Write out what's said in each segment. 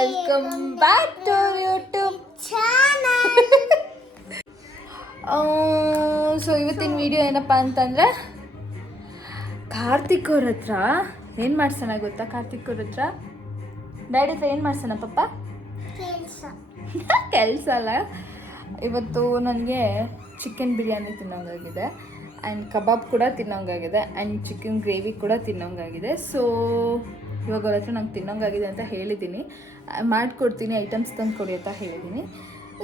Welcome back to YouTube so ಇವತ್ತಿನ video ಏನಪ್ಪ ಅಂತಂದ್ರೆ ಕಾರ್ತಿಕ್ ಅವ್ರ ಹತ್ರ ಏನು ಮಾಡ್ಸೋಣ ಗೊತ್ತಾ ಕಾರ್ತಿಕ್ ಅವ್ರ ಹತ್ರ? ಡ್ಯಾಡಿ ಹತ್ರ ಏನು ಮಾಡ್ಸೋಣ ಪಪ್ಪ? ಕೆಲಸ. ಅಲ್ಲ. ಇವತ್ತು ನನಗೆ ಚಿಕನ್ ಬಿರಿಯಾನಿ ತಿನ್ನೋಂಗಾಗಿದೆ ಆ್ಯಂಡ್ ಕಬಾಬ್ ಕೂಡ ತಿನ್ನೋಂಗಾಗಿದೆ ಆ್ಯಂಡ್ ಚಿಕನ್ ಗ್ರೇವಿ ಕೂಡ ತಿನ್ನೋಂಗಾಗಿದೆ. ಸೊ ಇವಾಗ ಅವ್ರ ಹತ್ರ ನಂಗೆ ತಿನ್ನೋಂಗಾಗಿದೆ ಅಂತ ಹೇಳಿದ್ದೀನಿ. ಮಾಡಿಕೊಡ್ತೀನಿ ಐಟಮ್ಸ್ ತಂದು ಕೊಡಿ ಅಂತ ಹೇಳಿದ್ದೀನಿ.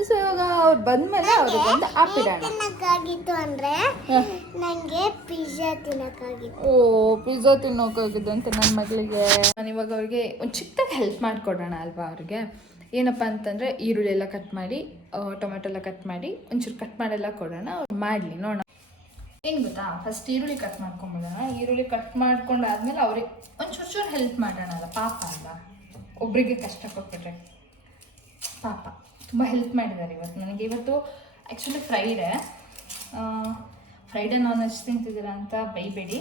ಸೊ ಇವಾಗ ಅವ್ರು ಬಂದಮೇಲೆ ಅವ್ರಿಗೆ ಬಂದು ಆಪ್ ಇಡೋಣ ತಿನ್ನಕ್ಕಾಗಿತ್ತು ಅಂದ್ರೆ ನಂಗೆ ಪಿಜ್ಜಾ ತಿನ್ನಕ್ಕಾಗಿತ್ತು. ಓ ಪಿಜ್ಜಾ ತಿನ್ನೋಕ್ಕಾಗಿದೆ ಅಂತ ನನ್ನ ಮಗಳಿಗೆ. ನಾನು ಇವಾಗ ಅವ್ರಿಗೆ ಒಂದು ಚಿಕ್ಕದಾಗಿ ಹೆಲ್ಪ್ ಮಾಡಿಕೊಡೋಣ ಅಲ್ವಾ ಅವ್ರಿಗೆ? ಏನಪ್ಪ ಅಂತಂದರೆ ಈರುಳ್ಳಿ ಎಲ್ಲ ಕಟ್ ಮಾಡಿ ಟೊಮೆಟೊ ಎಲ್ಲ ಕಟ್ ಮಾಡಿ ಒಂಚೂರು ಕಟ್ ಮಾಡೆಲ್ಲ ಕೊಡೋಣ ಅವ್ರು ಮಾಡಲಿ ನೋಡೋಣ. ಏನು ಗೊತ್ತಾ? ಫಸ್ಟ್ ಈರುಳ್ಳಿ ಕಟ್ ಮಾಡ್ಕೊಂಬಿಡೋಣ. ಈರುಳ್ಳಿ ಕಟ್ ಮಾಡ್ಕೊಂಡಾದ್ಮೇಲೆ ಅವ್ರಿಗೆ ಒಂಚೂರು ಚೂರು ಹೆಲ್ಪ್ ಮಾಡೋಣ ಅಲ್ಲ, ಪಾಪ ಅಲ್ಲ ಒಬ್ರಿಗೆ ಕಷ್ಟ ಕೊಟ್ಬಿಟ್ರೆ. ಪಾಪ, ತುಂಬ ಹೆಲ್ಪ್ ಮಾಡಿದ್ದಾರೆ ಇವತ್ತು. ನನಗೆ ಇವತ್ತು actually Friday Friday non veg ತಿಂತಿದ್ದೀರಾ ಅಂತ ಬೈಬೇಡಿ.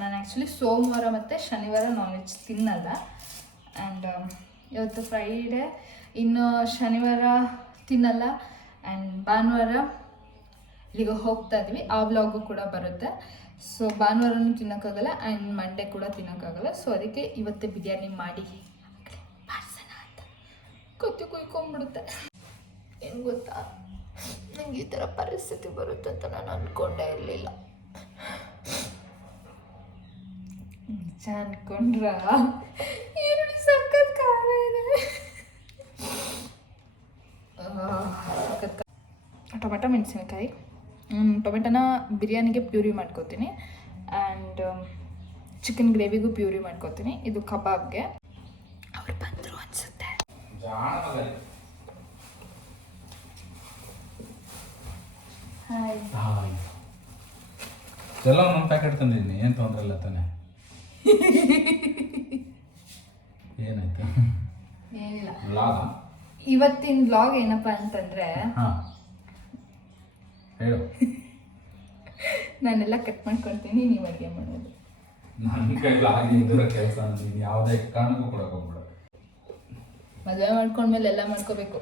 ನಾನು ಆ್ಯಕ್ಚುಲಿ ಸೋಮವಾರ ಮತ್ತು ಶನಿವಾರ ನಾನ್ ವೆಜ್ ತಿನ್ನಲ್ಲ ಆ್ಯಂಡ್ ಇವತ್ತು ಫ್ರೈಡೇ ಇನ್ನು ಶನಿವಾರ ತಿನ್ನಲ್ಲ. ಆ್ಯಂಡ್ ಭಾನುವಾರ ಇಲ್ಲಿಗೆ ಹೋಗ್ತಾ ಇದ್ವಿ ಆ ಬ್ಲಾಗ್ ಕೂಡ ಬರುತ್ತೆ. ಸೊ ಭಾನುವಾರನೂ ತಿನ್ನೋಕ್ಕಾಗಲ್ಲ ಆ್ಯಂಡ್ ಮಂಡೇ ಕೂಡ ತಿನ್ನೋಕ್ಕಾಗಲ್ಲ. ಸೊ ಅದಕ್ಕೆ ಇವತ್ತೇ ಬಿರಿಯಾನಿ ಮಾಡಿ ಮಾಡ್ಸೋಣ ಅಂತ ಕೊತ್ತಿ ಕುಯ್ಕೊಂಡ್ಬಿಡುತ್ತೆ. ಏನು ಗೊತ್ತಾ? ನಂಗೆ ಈ ಥರ ಪರಿಸ್ಥಿತಿ ಬರುತ್ತೆ ಅಂತ ನಾನು ಅಂದ್ಕೊಂಡೇ ಇರಲಿಲ್ಲ. ನಿಜ ಅನ್ಕೊಂಡ್ರ? ಈರುಳ್ಳಿ, ಸಖತ್ ಖಾರ ಇದೆ. ಟೊಮೆಟೊ, ಮೆಣಸಿನಕಾಯಿ. ಟೊಮೆಟೊನ ಬಿರಿಯಾನಿಗೆ ಪ್ಯೂರಿ ಮಾಡ್ಕೋತೀನಿ. ಆ್ಯಂಡ್ ಚಿಕನ್ ಗ್ರೇವಿಗೂ ಪ್ಯೂರಿ ಮಾಡ್ಕೋತೀನಿ. ಇದು ಕಬಾಬ್ಗೆ. ಅವ್ರು ಬಂದರು ಅನಿಸುತ್ತೆ. ಎಲ್ಲ ಒಂದೊಂದು ಪ್ಯಾಕೆಟ್ ತಂದಿದ್ದೀನಿ ಏನು ತೊಂದರೆ ಇಲ್ಲ ತಾನೆ. ಏನಾಯ್ತು? ಏನಿಲ್ಲ. ಇವತ್ತಿನ ಬ್ಲಾಗ್ ಏನಪ್ಪ ಅಂತಂದ್ರೆ ಹಾಂ. ಹೇಳು. ನಾನೆಲ್ಲ ಕಟ್ ಮಾಡ್ಕೊಳ್ತೀನಿ ನೀವು ಅಡುಗೆ ಮಾಡೋದು ನನ್ನ ಕೈಲಿ ಆಗಿದ್ದರ ಕೆಲಸ ನೀನು ಯಾವುದೇ ಕಾರಣಕ್ಕೂ ಕೊಡಕ್ಕೆ ಹೋಗ್ಬಿಡ ಮದುವೆ ಮಾಡ್ಕೊಂಡ್ಮೇಲೆ ಎಲ್ಲ ಮಾಡ್ಕೋಬೇಕು.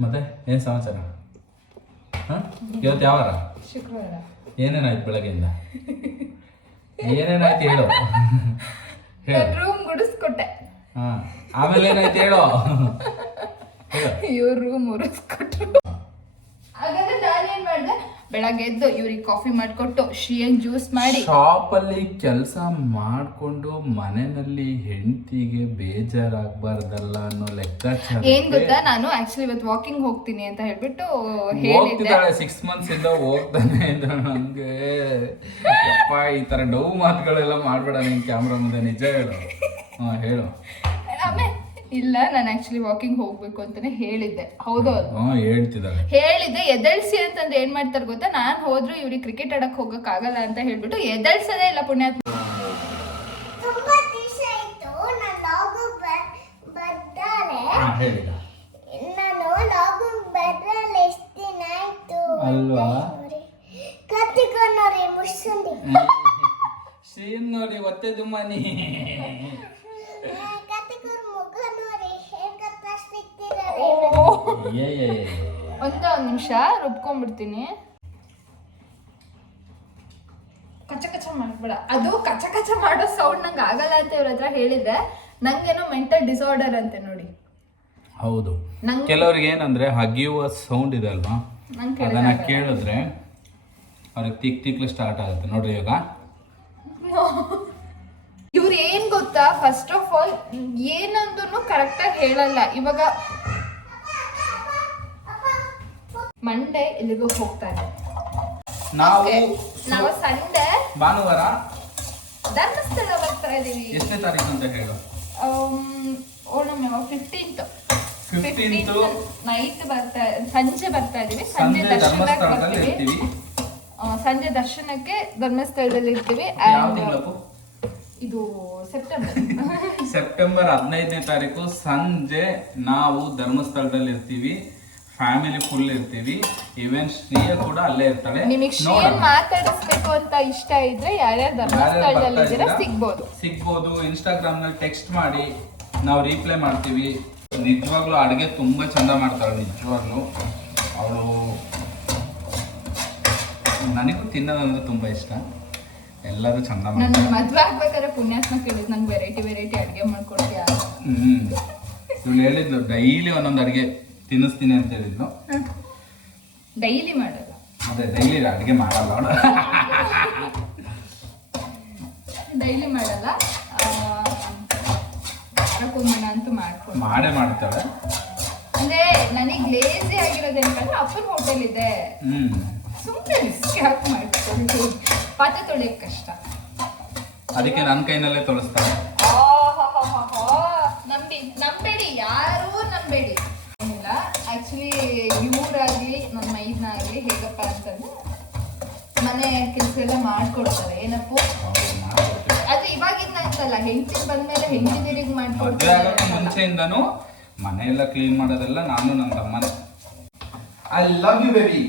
ಮತ್ತೆ ಏನು ಸಮಾಚಾರ? ಹಾಂ? ಇವತ್ತು ಯಾವಾರ? ಶುಕ್ರವಾರ. ಏನೇನಾಯ್ತು ಬೆಳಗ್ಗೆಯಿಂದ? ಏನೇನಾಯ್ತು ಹೇಳು. ರೂಮ್ ಗುಡಿಸ್ಕೊಟ್ಟೆ. ಹಾಂ. ಆಮೇಲೆ ಏನಾಯ್ತು ಹೇಳು. ಇವ್ರು ರೂಮ್ ಉರಿಸ್ಕೊಟ್ರು ಹಾಗಾದ್ರೆ ನಾನೇನ್ ಮಾಡ್ದೆ? ಬೆಳಗ್ಗೆ ಎದ್ದು ಇವ್ರಿಗೆ ಕಾಫಿ ಮಾಡಿಕೊಟ್ಟು ಶ್ರೀಯನ್ ಜ್ಯೂಸ್ ಮಾಡಿ. ಶಾಪಲ್ಲಿ ಕೆಲಸ ಮಾಡ್ಕೊಂಡು ಮನೆಯಲ್ಲಿ ಹೆಂಡತಿಗೆ ಬೇಜಾರಾಗಬಾರ್ದಲ್ಲ ಅನ್ನೋ ಲೆಕ್ಕಾಚಾರ ಏನ್ ಗೊತ್ತಾ? ನಾನು ಆಕ್ಚುಲಿ ಇವತ್ತು ವಾಕಿಂಗ್ ಹೋಗ್ತೀನಿ ಅಂತ ಹೇಳ್ಬಿಟ್ಟು ಹೇಳಿದ್ದೆ. ಹೋಗ್ತಿದ್ದಾಳೆ ಸಿಕ್ಸ್ ಮಂತ್ಸ್ ಇಂದ ಹೋಗ್ತಾನೆ ಇದ್ದಾಳೆ ನಂಗೆ. ಅಪ್ಪ ಈ ತರ ಡೌ ಮಾತುಗಳೆಲ್ಲ ಮಾಡ್ಬೇಡ ನಿನ್ ಕ್ಯಾಮ್ರಾ ಮುಂದೆ. ನಿಜ ಹೇಳು. ಹಾ ಹೇಳು. ಇಲ್ಲ ನಾನು ಆಕ್ಚುಲಿ ವಾಕಿಂಗ್ ಹೋಗ್ಬೇಕು ಅಂತಾನೆ ಹೇಳಿದ್ದೆ. ಹೌದು ಅದು. ಹೇಳ್ತಿದ್ದಾಳೆ. ಹೇಳಿದ್ದೆ ಎದಳ್ಸಿ ಅಂತಂದ್ರೆ ಏನ್ ಮಾಡ್ತಾರೆ ಗೊತ್ತಾ? ನಾನು ಹೋದ್ರು ಇವ್ರಿಗೆ ಕ್ರಿಕೆಟ್ ಆಡಕ್ ಹೋಗಕ್ ಆಗಲ್ಲ ಅಂತ ಹೇಳ್ಬಿಟ್ಟು ಎದಳ್ಸದೇ ಇಲ್ಲ ಪುಣ್ಯಾತ್ಮ. ತುಂಬಾ ದಿವಸ ಆಯ್ತು. ನಾನು ಲಾಗು ಬರ್ತಾರೆ ಹಾ ಹೇಳಿದ. ನಾನು ಲಾಗು ಬರಲ್ಲ ಎಷ್ಟು ದಿನ ಆಯ್ತು ಅಲ್ವಾ? ಕತ್ತಿಕೊಂಡವ್ರಿ ಮುಸ್ಸುಂಡಿ ಶ್ರೀನ್ ನೋಡಿ ಒತ್ತೆ ದುಮ್ಮನಿ. ಒಂದ ಒಂದ್ ನಿಮಿಷ ರುಬ್ಕೊಂಡ್ಬಿಡ್ತೀನಿ. ಕಚ ಕಚ ಮಾಡ್ಬೇಡ. ಅದು ಕಚ ಕಚ ಮಾಡೋ ಸೌಂಡ್ ನಂಗೆ ಆಗಲ್ಲ ಅಂತ ಇವ್ರ ಹತ್ರ ಹೇಳಿದ್ದೆ ನಂಗೇನೋ ಮೆಂಟಲ್ ಡಿಸಾರ್ಡರ್ ಅಂತೆ ನೋಡಿ. ಹೌದು. ನಂಗೆ ಕೆಲವ್ರಿಗೆ ಏನಂದ್ರೆ ಹಗಿಯುವ ಸೌಂಡ್ ಇದೆ ಅಲ್ವಾ? ನಂಗೆ ಅದನ್ನ ಕೇಳಿದ್ರೆ ಅವ್ರಿಗೆ ತಿಕ್ ತಿಕ್ಲು ಸ್ಟಾರ್ಟ್ ಆಗುತ್ತೆ. ನೋಡ್ರಿ ಇವಾಗ. ಫಸ್ಟ್ ಆಫ್ ಆಲ್ ಏನಂದ್ರೂ ಕರೆಕ್ಟಾಗಿ ಹೇಳಲ್ಲ. ಇವಾಗ ಮಂಡೇ ಇಲ್ಲಿಗೂ ಹೋಗ್ತಾ ಇದೆ ನಾವು ನಾವು ಸಂಡೇ ಭಾನುವಾರ ಧರ್ಮಸ್ಥಳ ಬರ್ತಾ ಇದೀವಿ. ಎಷ್ಟನೇ ತಾರೀಕು ಅಂತ ಹೇಳು. ಓಣಮ್ ಫಿಫ್ಟೀನ್ತ್ 15th ನೈಟ್ ಬರ್ತಾ ಸಂಜೆ ಬರ್ತಾ ಇದೀವಿ. ಸಂಜೆ ದರ್ಶನಕ್ಕೆ ಬರ್ತೀವಿ. ಇರ್ತೀವಿ. ಸಂಜೆ ದರ್ಶನಕ್ಕೆ ಧರ್ಮಸ್ಥಳದಲ್ಲಿ ಇರ್ತೀವಿ. ಇದು ಸೆಪ್ಟೆಂಬರ್ ಸೆಪ್ಟೆಂಬರ್ ಹದಿನೈದನೇ ತಾರೀಕು ಸಂಜೆ ನಾವು ಧರ್ಮಸ್ಥಳದಲ್ಲಿ ಇರ್ತೀವಿ. ಫ್ಯಾಮಿಲಿ ಫುಲ್ ಇರ್ತೀವಿ. ಈವನ್ ಶ್ರೀಯ ಕೂಡ ಅಲ್ಲೇ ಇರ್ತಾಳೆ. ನಿಮಗೆ ಶ್ರೀಯನ್ ನೋಡೋಣ. ಮಾತಾಡಿಸ್ಬೇಕು ಅಂತ ಇಷ್ಟ ಇದ್ರೆ ಯಾರ್ಯಾರು ಧರ್ಮಸ್ಥಳದಲ್ಲಿ ಇದ್ದೀರಾ? ಸಿಗ್ಬೋದು. ಸಿಗ್ಬೋದು. ಇನ್ಸ್ಟಾಗ್ರಾಮ್ನಲ್ಲಿ ಟೆಕ್ಸ್ಟ್ ಮಾಡಿ. ನಾವು ರೀಪ್ಲೈ ಮಾಡ್ತೀವಿ. ನಿಜವಾಗ್ಲೂ ಅಡುಗೆ ತುಂಬಾ ಚಂದ ಮಾಡ್ತಾಳೆ ನಿಜವಾಗ್ಲೂ. ಅವಳು ನನಗೂ ತಿನ್ನೋದಂದ್ರೆ ತುಂಬಾ ಇಷ್ಟ. ಎಲ್ಲರೂ ಚಂದ ಮಾಡ್ತಾರೆ. ಮದ್ವೆ ಆಗ್ಬೇಕಾದ್ರೆ ಪುಣ್ಯಾತ್ಮ ಕೇಳಿದ್ ನಂಗೆ ವೆರೈಟಿ ವೆರೈಟಿ ಅಡುಗೆ ಮಾಡ್ಕೊಡ್ತೀಯಾ? ಹ್ಮ್. ಇವಳು ಹೇಳಿದ್ಲು ಡೈಲಿ ಒಂದೊಂದು ಅಡುಗೆ ತಿನ್ನಿಸ್ತೀನಿ ಅಂತ ಹೇಳಿದ್ಲು. ಡೈಲಿ ಮಾಡಲ್ಲ. ಅದೇ ಡೈಲಿ ಅಡುಗೆ ಮಾಡಲ್ಲ ಅವಳು. ಡೈಲಿ ಮಾಡಲ್ಲ. ವಾರಕ್ಕೊಮ್ಮೆ ಅಂತೂ ಮಾಡ್ಕೊಂಡು ಮಾಡೇ ಮಾಡ್ತಾಳೆ. ಅಂದ್ರೆ ನನಗೆ ಲೇಸಿ ಆಗಿರೋದೇನಂದ್ರೆ ಅಪ್ಪನ ಹೋಟೆಲ್ ಇದೆ. ಹ್ಮ್. ಸುಮ್ಮನೆ ರಿಸ್ಕ್ ಯಾಕೆ ಮಾಡ್ಕೊಂಡು ಪಾತ್ರೆ ತೊಳೆಯಕ್ಕೆ ಕಷ್ಟ. ಅದಕ್ಕೆ ನನ್ನ ಕೈನಲ್ಲೇ ತೊಳಸ್ತಾರೆ. ನಂಬಿ ನಂಬೇಡಿ ಯಾರೂ ನಂಬೇಡಿ. ಏನಿಲ್ಲ ಆಕ್ಚುಲಿ ಇವರಾಗ್ಲಿ ನಮ್ಮ ಮೈದ್ನಾಗ್ಲಿ ಹೇಗಪ್ಪ ಅಂತಂದ್ರೆ ಮನೆ ಕೆಲಸ ಎಲ್ಲ ಮಾಡ್ಕೊಡ್ತಾರೆ. ಏನಪ್ಪ. ಅದು ಇವಾಗಿದ್ನ ಅಂತಲ್ಲ ಹೆಂಡತಿ ಬಂದ್ಮೇಲೆ ಹೆಂಡತಿರಿಗೆ ಮದುವೆ ಮಾಡ್ಕೊಡ್ತಾರೆ. ಮುಂಚೆಯಿಂದನು ಮುಂಚೆಯಿಂದನೂ ಮನೆ ಎಲ್ಲ ಕ್ಲೀನ್ ಮಾಡೋದೆಲ್ಲ ನಾನು ನನ್ನ ತಮ್ಮನೇ. ಐ ಲವ್ ಯು ಬೇಬಿ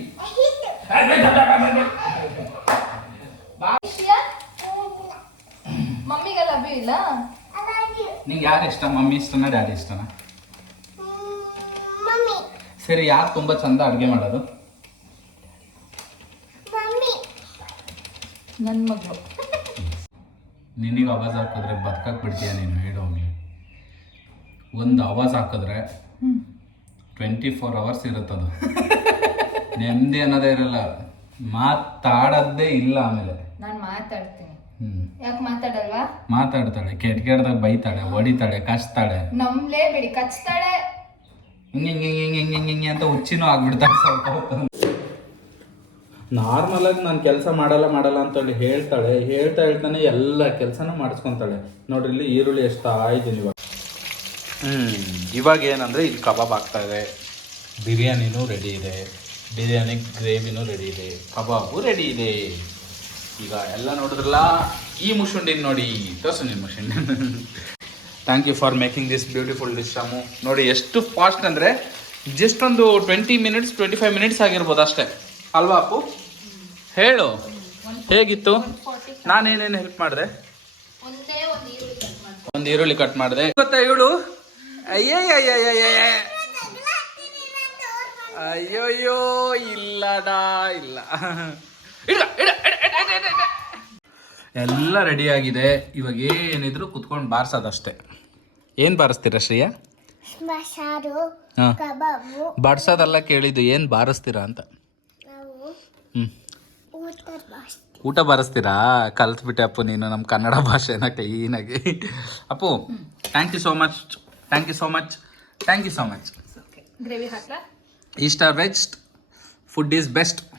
ಮಮ್ಮಿಗೆಲ್ಲ ನಿಂಗೆ ಯಾರು ಇಷ್ಟ? ಮಮ್ಮಿ ಇಷ್ಟನಾ ಡ್ಯಾಡಿ ಇಷ್ಟನಾ? ಸರಿ ಯಾರು ತುಂಬಾ ಚಂದ ಅಡುಗೆ ಮಾಡೋದು? ನನ್ನ ಮಗಳು. ನಿನಗೆ ಆವಾಜ್ ಹಾಕಿದ್ರೆ ಬದುಕಕ್ಕೆ ಬಿಡ್ತೀಯ ನೀನು ಹೇಳು ಹೋಗ್ಲಿ ಒಂದು ಆವಾಜ್ ಹಾಕಿದ್ರೆ ಟ್ವೆಂಟಿ ಫೋರ್ ಅವರ್ಸ್ ಇರುತ್ತದು. ನೆಮ್ಮದಿ ಅನ್ನೋದೇ ಇರಲ್ಲ. ಮಾತಾಡದ್ದೇ ಇಲ್ಲ ಆಮೇಲೆ. ನಾನು ಮಾತಾಡ್ತೀನಿ. ಹ್ಮ್. ಯಾಕೆ ಮಾತಾಡಲ್ವಾ? ಮಾತಾಡ್ತಾಳೆ ಕೆಟ್ಟ ಕೆಟ್ಟದಾಗ ಬೈತಾಳೆ ಹೊಡಿತಾಳೆ ಕಚ್ತಾಳೆ. ನಂಬ್ಲೇಬೇಡಿ ಕಚ್ತಾಳೆ. ಹಿಂಗೆ ಹಿಂಗೆ ಹಿಂಗೆ ಹಿಂಗೆ ಹಿಂಗೆ ಹಿಂಗೆ ಅಂತ ಹುಚ್ಚಿನೂ ಆಗ್ಬಿಡ್ತಾಳೆ ಸ್ವಲ್ಪ ಹೊತ್ತು ನಾರ್ಮಲ್ ಆಗಿ ನಾನು ಕೆಲಸ ಮಾಡಲ್ಲ ಮಾಡಲ್ಲ ಅಂತ ಹೇಳಿ ಹೇಳ್ತಾಳೆ. ಹೇಳ್ತಾ ಹೇಳ್ತಾನೆ ಎಲ್ಲ ಕೆಲಸನೂ ಮಾಡಿಸ್ಕೊತಾಳೆ. ನೋಡ್ರಿ ಇಲ್ಲಿ ಈರುಳ್ಳಿ ಎಷ್ಟು ಆಯ್ತೀನಿ ಇವಾಗ. ಹ್ಮ್ ಇವಾಗ ಏನಂದ್ರೆ ಇಲ್ಲಿ ಕಬಾಬ್ ಆಗ್ತಾ ಇದೆ. ಬಿರಿಯಾನಿನೂ ರೆಡಿ ಇದೆ. ಬಿರಿಯಾನಿ ಗ್ರೇವಿನೂ ರೆಡಿ ಇದೆ ಕಬಾಬು ರೆಡಿ ಇದೆ. ಈಗ ಎಲ್ಲ ನೋಡಿದ್ರಲ್ಲ ಈ ಮುಷುಂಡಿನ ನೋಡಿ ತೋರ್ಸು ನಿಮ್ಮ ಮುಷುಂಡಿ. Thank you for making this beautiful dish Shamu. ನೋಡಿ ಎಷ್ಟು ಫಾಸ್ಟ್ ಅಂದರೆ ಜಸ್ಟ್ ಒಂದು twenty minutes twenty five minutes ಆಗಿರ್ಬೋದು ಅಷ್ಟೇ. ಅಲ್ವಾ ಅಪ್ಪು? ಹೇಳು ಹೇಗಿತ್ತು? ನಾನೇನೇನು ಹೆಲ್ಪ್ ಮಾಡಿದೆ? ಒಂದೇ ಈರುಳ್ಳಿ ಕಟ್ ಮಾಡಿದೆ. ಒಂದು ಹೇಳು ಗೊತ್ತಾ ಇವಳು? ಅಯ್ಯಯ್ಯಯ್ಯಯ್ಯಯ್ಯ ಅಯ್ಯೋಯ್ಯೋ ಇಲ್ಲಡಾ ಇಲ್ಲ. ಎಲ್ಲ ರೆಡಿ ಆಗಿದೆ. ಇವಾಗ ಏನಿದ್ರು ಕುತ್ಕೊಂಡು ಬಾರ್ಸೋದಷ್ಟೇ. ಏನು ಬಾರಿಸ್ತೀರಾ ಶ್ರೀಯಾ? ಮಸಾರು ಹಾಂ. ಕಬಾಬು. ಬಾಡ್ಸೋದೆಲ್ಲ ಕೇಳಿದ್ದು ಏನು ಬಾರಿಸ್ತೀರಾ ಅಂತ. ಊಟ ಬಾರಿಸ್ತೀರಾ? ಕಲ್ತ್ಬಿಟ್ಟೆ ಅಪ್ಪು ನೀನು ನಮ್ಮ ಕನ್ನಡ ಭಾಷೆನ ಕ್ಲೀನಾಗಿ Appu thank you so much thank you so much thank you so much gravy ಹಾಕ್ಲಾ? East or west food is best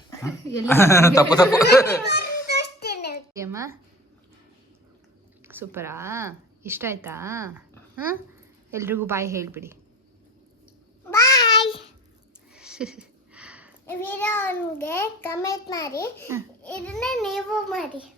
ಎಲ್ಲಿ? ತಪ್ಪು ತಪ್ಪು. ಸೂಪರಾ? ಇಷ್ಟ ಆಯ್ತಾ? ಹಾಂ? ಎಲ್ರಿಗೂ ಬಾಯ್ ಹೇಳ್ಬಿಡಿ. ಬಾಯ್. ವಿಡಿಯೋನ್ಗೆ ಕಮೆಂಟ್ ಮಾಡಿ. ಇದನ್ನ ನೀವು ಮಾಡಿ.